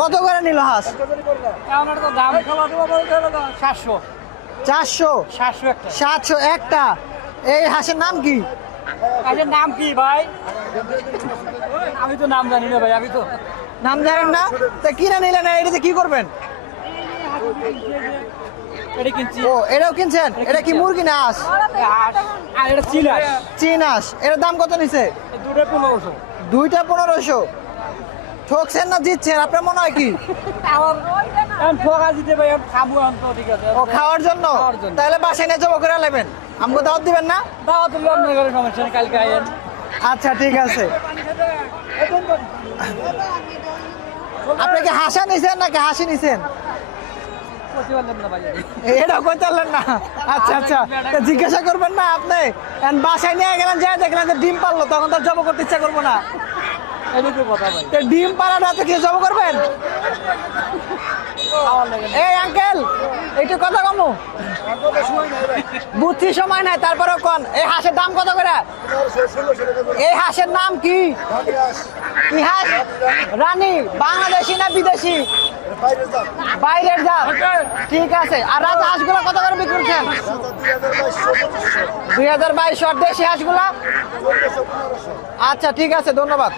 কত করে নিল হাঁস? 700 একটা। এই হাঁসের নাম কি? নাম কি ভাই? আমি তো নাম জানি না ভাই, আমি তো নাম জানেন না? তা কিনে নিলেন, এটাতে কি করবেন? এটা কিনছি। ও, এটাও কিনছেন? এটা কি মুরগি না হাঁস? আর এটা চিল হাঁস। চীন হাঁস। এটার দাম কত নিছে? দুটো 1500। দুইটা 1500। ঠকছেন না জিতছেন আপনার মনে হয় কি? ঠকা দিতে ভাই, খাবো তো ঠিক আছে। ও, খাওয়ার জন্য? তাহলে বাসায় নিয়ে জমা করে নেবেন। আমাকে দাওয়াত দিবেন না? দাও তুমি অন্য করে সমস্যা নেই, কালকে আইয়েন। আচ্ছা ঠিক আছে। আপনি কি হাসা নিছেন নাকি হাসি নিছেন? এটা কই চাললেন না? আচ্ছা আচ্ছা, তা জিজ্ঞাসা করবেন না আপনি? এখন বাসায় নিয়ে গেলেন, যা দেখলেন যে ডিম পারলো, তখন তো জব করতে ইচ্ছা করবো না। তো ডিম পাড়াটা তো কি জব করবেন? এই আঙ্কেল, একটু কথা কমু। বুঝছি সময় নাই, তারপরে কোন এই হাঁসের দাম কত করে? এই হাঁসের নাম কি? কি হাঁস? রানী। বাংলাদেশি না বিদেশি? বাইরের জাত। ঠিক আছে। আর রাজা হাঁসগুলো কত করে বিক্রি করছেন? 2022। আর দেশি হাঁসগুলা? আচ্ছা ঠিক আছে, ধন্যবাদ।